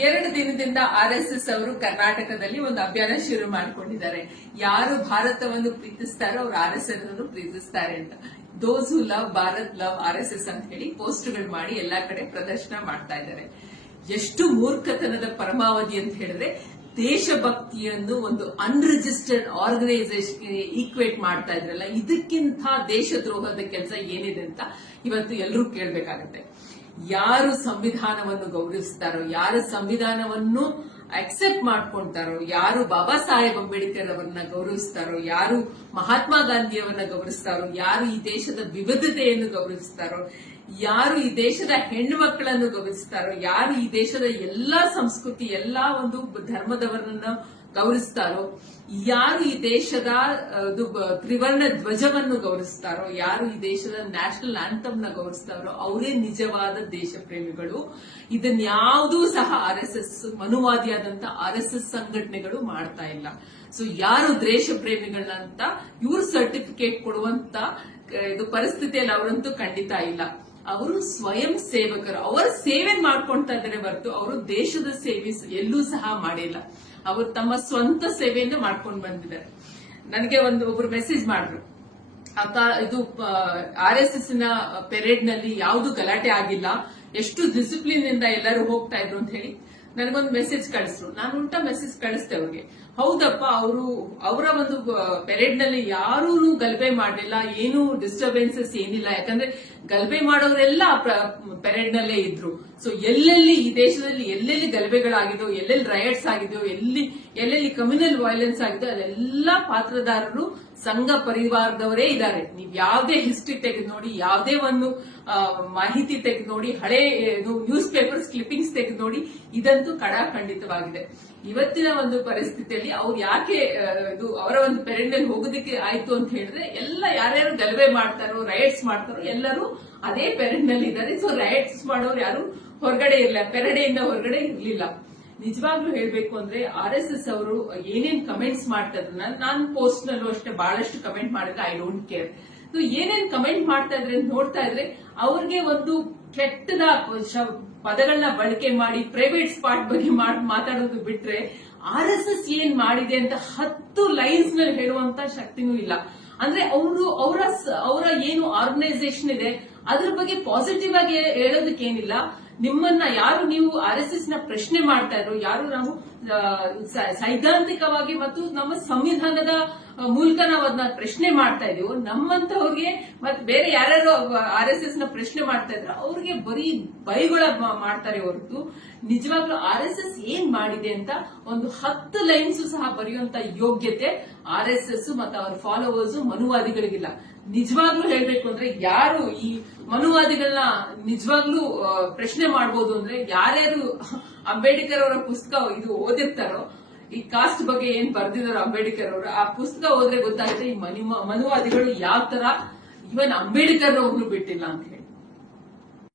2 ದಿನದಿಂದ RSS ಅವರು ಕರ್ನಾಟಕದಲ್ಲಿ ಒಂದು ಅಭಿಯಾನ ಶುರು ಮಾಡಿಕೊಂಡಿದ್ದಾರೆ. ಯಾರು ಭಾರತವನ್ನು ಪ್ರೀತಿಸ್ತಾರೋ ಅವರು RSS ಅನ್ನು ಪ್ರೀತಿಸ್ತಾರೆ ಅಂತ. Those who love Bharat love RSS ಅಂತ ಹೇಳಿ ಪೋಸ್ಟ್ಗಳು ಮಾಡಿ ಎಲ್ಲಾ ಕಡೆ ಪ್ರದರ್ಶನ ಮಾಡ್ತಾ ಇದ್ದಾರೆ. ಎಷ್ಟು ಮೂರ್ಖತನದ ಪರಮಾವಧಿ ಅಂತ ಹೇಳಿದ್ರೆ, ದೇಶಭಕ್ತಿಯನ್ನು ಒಂದು ಅನ್ರಿಜಿಸ್ಟರ್ಡ್ ಆರ್ಗನೈಸೇಷನ್ ಈಕ್ವೇಟ್ ಮಾಡ್ತಾ ಇದ್ರಲ್ಲ, ಇದಕ್ಕಿಂತ ದೇಶದ್ರೋಹದ ಕೆಲಸ ಏನಿದೆ ಅಂತ ಇವತ್ತು ಎಲ್ಲರೂ ಕೇಳಬೇಕಾಗುತ್ತೆ. ಯಾರು ಸಂವಿಧಾನವನ್ನು ಗೌರವಿಸ್ತಾರೋ, ಯಾರು ಸಂವಿಧಾನವನ್ನು ಅಕ್ಸೆಪ್ಟ್ ಮಾಡ್ಕೊಂತಾರೋ, ಯಾರು ಬಾಬಾ ಸಾಹೇಬ್ ಅಂಬೇಡ್ಕರ್ ಅವರನ್ನ ಗೌರವಿಸ್ತಾರೋ, ಯಾರು ಮಹಾತ್ಮ ಗಾಂಧಿಯವರನ್ನ ಗೌರವಿಸ್ತಾರೋ, ಯಾರು ಈ ದೇಶದ ವಿವಿಧತೆಯನ್ನು ಗೌರವಿಸ್ತಾರೋ, ಯಾರು ಈ ದೇಶದ ಹೆಣ್ಣು ಮಕ್ಕಳನ್ನು ಗೌರವಿಸ್ತಾರೋ, ಯಾರು ಈ ದೇಶದ ಎಲ್ಲಾ ಸಂಸ್ಕೃತಿ ಎಲ್ಲಾ ಒಂದು ಧರ್ಮದವರನ್ನ ಗೌರವಿಸ್ತಾರೋ, ಯಾರು ಈ ದೇಶದ ತ್ರಿವರ್ಣ ಧ್ವಜವನ್ನು ಗೌರವಿಸ್ತಾರೋ, ಯಾರು ಈ ದೇಶದ ನ್ಯಾಷನಲ್ ಆಂಥಮ್ ನ ಗೌರವಿಸ್ತಾರೋ ಅವರೇ ನಿಜವಾದ ದೇಶ ಪ್ರೇಮಿಗಳು. ಇದನ್ಯಾವುದೂ ಸಹ RSS ಮನುವಾದಿಯಾದಂತ RSS ಸಂಘಟನೆಗಳು ಮಾಡ್ತಾ ಇಲ್ಲ. ಸೊ ಯಾರು ದೇಶ ಪ್ರೇಮಿಗಳಂತ ಇವ್ರು ಸರ್ಟಿಫಿಕೇಟ್ ಕೊಡುವಂತ ಇದು ಪರಿಸ್ಥಿತಿಯಲ್ಲಿ ಅವರಂತೂ ಖಂಡಿತ ಇಲ್ಲ. ಅವರು ಸ್ವಯಂ ಸೇವಕರು, ಅವರ ಸೇವೆ ಮಾಡ್ಕೊಳ್ತಾ ಇದ್ದಾರೆ ಹೊರತು ಅವರು ದೇಶದ ಸೇವೆ ಎಲ್ಲೂ ಸಹ ಮಾಡಿಲ್ಲ. ಅವರು ತಮ್ಮ ಸ್ವಂತ ಸೇವೆಯನ್ನು ಮಾಡ್ಕೊಂಡು ಬಂದಿದ್ದಾರೆ. ನನಗೆ ಒಬ್ರು ಮೆಸೇಜ್ ಮಾಡಿದ್ರು, ಅಕ್ಕ ಇದು RSS ನ ಪೆರೇಡ್ ನಲ್ಲಿ ಯಾವ್ದು ಗಲಾಟೆ ಆಗಿಲ್ಲ, ಎಷ್ಟು ಡಿಸಿಪ್ಲಿನ್ ಇಂದ ಎಲ್ಲರೂ ಹೋಗ್ತಾ ಇದ್ರು ಅಂತ ಹೇಳಿ ನನಗೊಂದು ಮೆಸೇಜ್ ಕಳಿಸ್ರು. ನಾನು ಉಲ್ಟಾ ಮೆಸೇಜ್ ಕಳಿಸ್ದೆ ಅವ್ರಿಗೆ. ಹೌದಪ್ಪ, ಅವರ ಒಂದು ಪೆರೇಡ್ ನಲ್ಲಿ ಯಾರೂ ಗಲಭೆ ಮಾಡಲಿಲ್ಲ, ಏನು ಡಿಸ್ಟರ್ಬೆನ್ಸಸ್ ಏನಿಲ್ಲ. ಯಾಕಂದ್ರೆ ಗಲಭೆ ಮಾಡೋರೆಲ್ಲ ಪೆರೇಡ್ ನಲ್ಲೇ ಇದ್ರು. ಸೊ ಎಲ್ಲೆಲ್ಲಿ ಈ ದೇಶದಲ್ಲಿ ಎಲ್ಲೆಲ್ಲಿ ಗಲಭೆಗಳಾಗಿದೋ, ಎಲ್ಲೆಲ್ಲಿ ರೈಟ್ಸ್ ಆಗಿದೋ, ಎಲ್ಲೆಲ್ಲಿ ಕಮ್ಯುನಲ್ ವೈಲೆನ್ಸ್ ಆಗಿದೋ ಅದೆಲ್ಲ ಪಾತ್ರದಾರರು ಸಂಘ ಪರಿವಾರದವರೇ ಇದ್ದಾರೆ. ನೀವು ಯಾವುದೇ ಹಿಸ್ಟ್ರಿ ತೆಗೆದು ನೋಡಿ, ಯಾವುದೇ ಒಂದು ಮಾಹಿತಿ ತೆಗೆದು ನೋಡಿ, ಹಳೆ ನ್ಯೂಸ್ ಪೇಪರ್ಸ್ ಕ್ಲಿಪ್ಪಿಂಗ್ಸ್ ತೆಗೆದು ನೋಡಿ, ಇದಂತೂ ಕಡಾಖಂಡಿತವಾಗಿದೆ. ಇವತ್ತಿನ ಒಂದು ಪರಿಸ್ಥಿತಿಯಲ್ಲಿ ಅವ್ರು ಯಾಕೆ ಅವರ ಒಂದು ಪೆರೇಡ್ ನಲ್ಲಿ ಹೋಗೋದಕ್ಕೆ ಆಯ್ತು ಅಂತ ಹೇಳಿದ್ರೆ, ಎಲ್ಲ ಯಾರ್ಯಾರು ಗಲಭೆ ಮಾಡ್ತಾರೋ, ರೈಟ್ಸ್ ಮಾಡ್ತಾರೋ ಎಲ್ಲರೂ ಅದೇ ಪೆರೇಡ್ ನಲ್ಲಿ ಇದ್ದಾರೆ. ಸೊ ರೈಟ್ಸ್ ಮಾಡೋರು ಯಾರು ಹೊರಗಡೆ ಇರಲಿಲ್ಲ, ಪೆರೇಡೆಯಿಂದ ಹೊರಗಡೆ ಇರಲಿಲ್ಲ. ನಿಜವಾಗ್ಲೂ ಹೇಳ್ಬೇಕು ಅಂದ್ರೆ RSS ಅವರು ಏನೇನ್ ಕಮೆಂಟ್ಸ್ ಮಾಡ್ತಾ ಇದ್ರು, ನಾನು ಪೋಸ್ಟ್ ನಲ್ಲೂ ಅಷ್ಟೇ ಬಹಳಷ್ಟು ಕಮೆಂಟ್ ಮಾಡಿದ್ರೆ ಐ ಡೋಂಟ್ ಕೇರ್. ಏನೇನ್ ಕಮೆಂಟ್ ಮಾಡ್ತಾ ಇದ್ರೆ ಅಂತ ನೋಡ್ತಾ ಇದ್ರೆ, ಅವ್ರಿಗೆ ಒಂದು ಕೆಟ್ಟದ ಪದಗಳನ್ನ ಬಳಕೆ ಮಾಡಿ ಪ್ರೈವೇಟ್ ಸ್ಪಾಟ್ ಬಗ್ಗೆ ಮಾತಾಡೋದು ಬಿಟ್ರೆ RSS ಏನ್ ಮಾಡಿದೆ ಅಂತ 10 ಲೈನ್ಸ್ ನಲ್ಲಿ ಹೇಳುವಂತ ಶಕ್ತಿನೂ ಇಲ್ಲ. ಅಂದ್ರೆ ಅವರ ಏನು ಆರ್ಗನೈಸೇಷನ್ ಇದೆ ಅದ್ರ ಬಗ್ಗೆ ಪಾಸಿಟಿವ್ ಆಗಿ ಹೇಳೋದಕ್ಕೇನಿಲ್ಲ. ನಿಮ್ಮನ್ನ ಯಾರು ನೀವು RSS ನ ಪ್ರಶ್ನೆ ಮಾಡ್ತಾ ಇದ್ರು, ಯಾರು ನಾವು ಸೈದ್ಧಾಂತಿಕವಾಗಿ ಮತ್ತು ನಮ್ಮ ಸಂವಿಧಾನದ ಮೂಲಕ ನಾವು ಅದನ್ನ ಪ್ರಶ್ನೆ ಮಾಡ್ತಾ ಇದೀವೋ, ನಮ್ಮಂತವ್ರಿಗೆ ಮತ್ತೆ ಬೇರೆ ಯಾರ್ಯಾರು RSS ನ ಪ್ರಶ್ನೆ ಮಾಡ್ತಾ ಇದ್ರು ಅವ್ರಿಗೆ ಬರೀ ಬೈಗಳ ಮಾಡ್ತಾರೆ ಹೊರತು ನಿಜವಾಗ್ಲೂ RSS ಏನ್ ಮಾಡಿದೆ ಅಂತ ಒಂದು 10 ಲೈನ್ಸ್ ಸಹ ಬರೆಯುವಂತ ಯೋಗ್ಯತೆ RSS ಮತ್ತು ಅವರ ಫಾಲೋವರ್ಸ್ ಮನುವಾದಿಗಳಿಗಿಲ್ಲ. ನಿಜವಾಗ್ಲೂ ಹೇಳ್ಬೇಕು ಅಂದ್ರೆ ಯಾರು ಈ ಮನುವಾದಿಗಳನ್ನ ನಿಜವಾಗ್ಲೂ ಪ್ರಶ್ನೆ ಮಾಡಬಹುದು ಅಂದ್ರೆ, ಯಾರ್ಯಾರು ಅಂಬೇಡ್ಕರ್ ಅವರ ಪುಸ್ತಕ ಇದು ಓದಿರ್ತಾರೋ, ಈ ಕಾಸ್ಟ್ ಬಗ್ಗೆ ಏನ್ ಬರ್ದಿದಾರೋ ಅಂಬೇಡ್ಕರ್ ಅವರು, ಆ ಪುಸ್ತಕ ಓದ್ರೆ ಗೊತ್ತಾಗುತ್ತೆ ಈ ಮನುವಾದಿಗಳು ಯಾವ ತರ ಇವನ್ ಅಂಬೇಡ್ಕರ್ ಅವ್ರನ್ನು ಬಿಟ್ಟಿಲ್ಲ ಅಂತ ಹೇಳಿ.